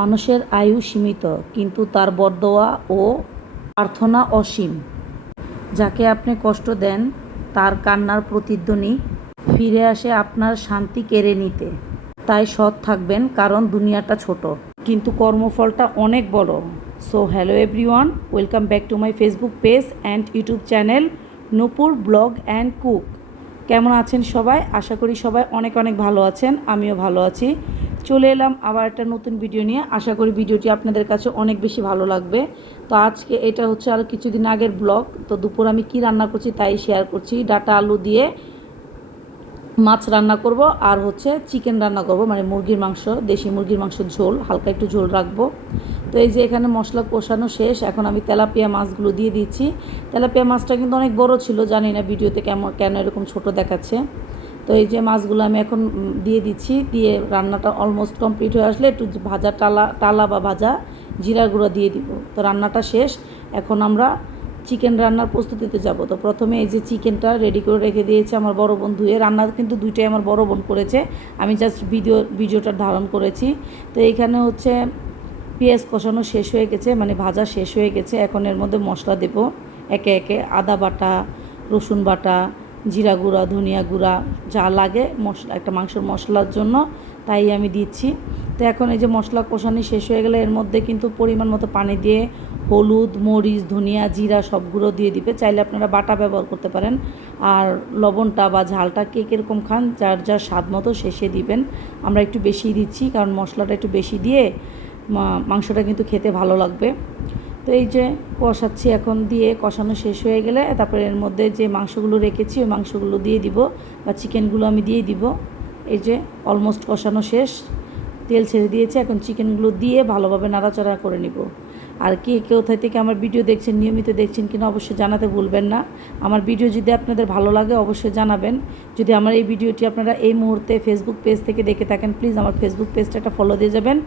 মানুষের আয়ু সীমিত, কিন্তু তার বরদোয়া ও প্রার্থনা অসীম। যাকে আপনি কষ্ট দেন তার কান্নার প্রতিধ্বনি ফিরে আসে আপনার শান্তি কেড়ে নিতে। তাই সৎ থাকবেন, কারণ দুনিয়াটা ছোট কিন্তু কর্মফলটা অনেক বড়। So hello everyone, welcome back to my Facebook page and YouTube channel Nupur blog and cook. কেমন আছেন সবাই? আশা করি সবাই অনেক অনেক ভালো আছেন, আমিও ভালো আছি। চলে এলাম আবার একটা নতুন ভিডিও নিয়ে। আশা করি ভিডিওটি আপনাদের কাছে অনেক বেশি ভালো লাগবে। তো আজকে এটা হচ্ছে আরও কিছুদিন আগের ব্লগ। তো দুপুর আমি কি রান্না করছি তাই শেয়ার করছি। ডাটা আলু দিয়ে মাছ রান্না করব, আর হচ্ছে চিকেন রান্না করব, মানে মুরগির মাংস, দেশি মুরগির মাংসের ঝোল, হালকা একটু ঝোল রাখবো। তো এই যে এখানে মশলা কষানো শেষ, এখন আমি তেলাপিয়া মাছগুলো দিয়ে দিচ্ছি। তেলাপিয়া মাছটা কিন্তু অনেক বড় ছিল, জানি না ভিডিওতে কেন এরকম ছোট দেখাচ্ছে। তো এই যে মাছগুলো আমি এখন দিয়ে দিচ্ছি, দিয়ে রান্নাটা অলমোস্ট কমপ্লিট হয়ে আসলে একটু ভাজা টালা বা ভাজা জিরা গুঁড়ো দিয়ে দিব। তো রান্নাটা শেষ, এখন আমরা চিকেন রান্নার প্রস্তুতিতে যাব। তো প্রথমে এই যে চিকেনটা রেডি করে রেখে দিয়েছে আমার বড় বোন ধুয়ে। রান্না কিন্তু দুইটাই আমার বড় বোন করেছে, আমি জাস্ট ভিডিওটা ধারণ করেছি। তো এইখানে হচ্ছে পেঁয়াজ কষানো শেষ হয়ে গেছে, মানে ভাজা শেষ হয়ে গেছে। এখন এর মধ্যে মশলা দেব একে একে। আদা বাটা, রসুন বাটা, জিরা গুঁড়া, ধনিয়া গুঁড়া, যা লাগে মশলা একটা মাংসের মশলার জন্য তাই আমি দিচ্ছি। তো এখন এই যে মশলা কষানো শেষ হয়ে গেলে এর মধ্যে কিন্তু পরিমাণ মতো পানি দিয়ে হলুদ, মরিচ, ধনিয়া, জিরা সবগুলো দিয়ে দিবে। চাইলে আপনারা বাটা ব্যবহার করতে পারেন। আর লবণটা বা ঝালটা কে কীরকম খান, যার যার স্বাদ মতো শেষে দিবেন। আমরা একটু বেশি দিচ্ছি, কারণ মশলাটা একটু বেশি দিয়ে মাংসটা কিন্তু খেতে ভালো লাগবে। তো এই যে কষাচ্ছি, এখন দিয়ে কষানো শেষ হয়ে গেলে তারপরে এর মধ্যে যে মাংসগুলো রেখেছি ওই মাংসগুলো দিয়ে দিব, বা চিকেনগুলো আমি দিয়ে দিব। এই যে অলমোস্ট কষানো শেষ, তেল ছেড়ে দিয়েছে। এখন চিকেনগুলো দিয়ে ভালোভাবে নাড়াচাড়া করে নিব। আর কোথায় থেকে আমার ভিডিও দেখছেন, নিয়মিত দেখছেন কিনা অবশ্যই জানাতে ভুলবেন না। আমার ভিডিও যদি আপনাদের ভালো লাগে অবশ্যই জানাবেন। যদি আমার এই ভিডিওটি আপনারা এই মুহূর্তে ফেসবুক পেজ থেকে দেখে থাকেন, প্লিজ আমার ফেসবুক পেজটা একটা ফলো দিয়ে যাবেন।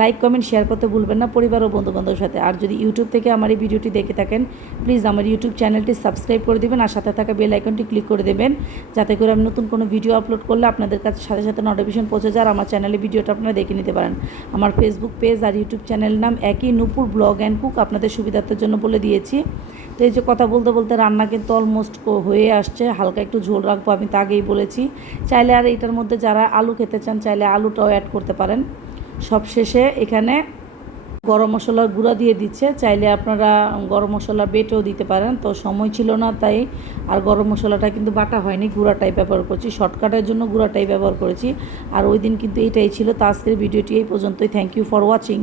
লাইক, কমেন্ট, শেয়ার করতে ভুলবেন না পরিবার ও বন্ধুবান্ধবের সাথে। আর যদি ইউটিউব থেকে আমার এই ভিডিওটি দেখে থাকেন, প্লিজ আমার ইউটিউব চ্যানেলটি সাবস্ক্রাইব করে দেবেন, আর সাথে থাকা বেল আইকনটি ক্লিক করে দেবেন, যাতে করে আমি নতুন কোনো ভিডিও আপলোড করলে আপনাদের কাছে সাথে সাথে নোটিফিকেশন পৌঁছে যায়, আর আমার চ্যানেলে ভিডিওটা আপনারা দেখে নিতে পারেন। আমার ফেসবুক পেজ আর ইউটিউব চ্যানেল নাম একই, নূপুর ব্লগ অ্যান্ড কুক, আপনাদের সুবিধার্থের জন্য বলে দিয়েছি। তো এই যে কথা বলতে বলতে রান্না কিন্তু অলমোস্ট হয়ে আসছে। হালকা একটু ঝোল রাখবো, আমি তো আগেই বলেছি। চাইলে আর এটার মধ্যে যারা আলু খেতে চান চাইলে আলুটাও অ্যাড করতে পারেন। সব শেষে এখানে গরম মশলার গুঁড়া দিয়ে দিচ্ছে, চাইলে আপনারা গরম মশলা বেটেও দিতে পারেন। তো সময় ছিল না তাই আর গরম মশলাটা কিন্তু বাটা হয়নি, গুঁড়াটাই ব্যবহার করছি। শর্টকাটের জন্য গুঁড়াটাই ব্যবহার করেছি। আর ওই দিন কিন্তু এটাই ছিল। তো আজকের ভিডিওটি এই পর্যন্তই। Thank you for watching.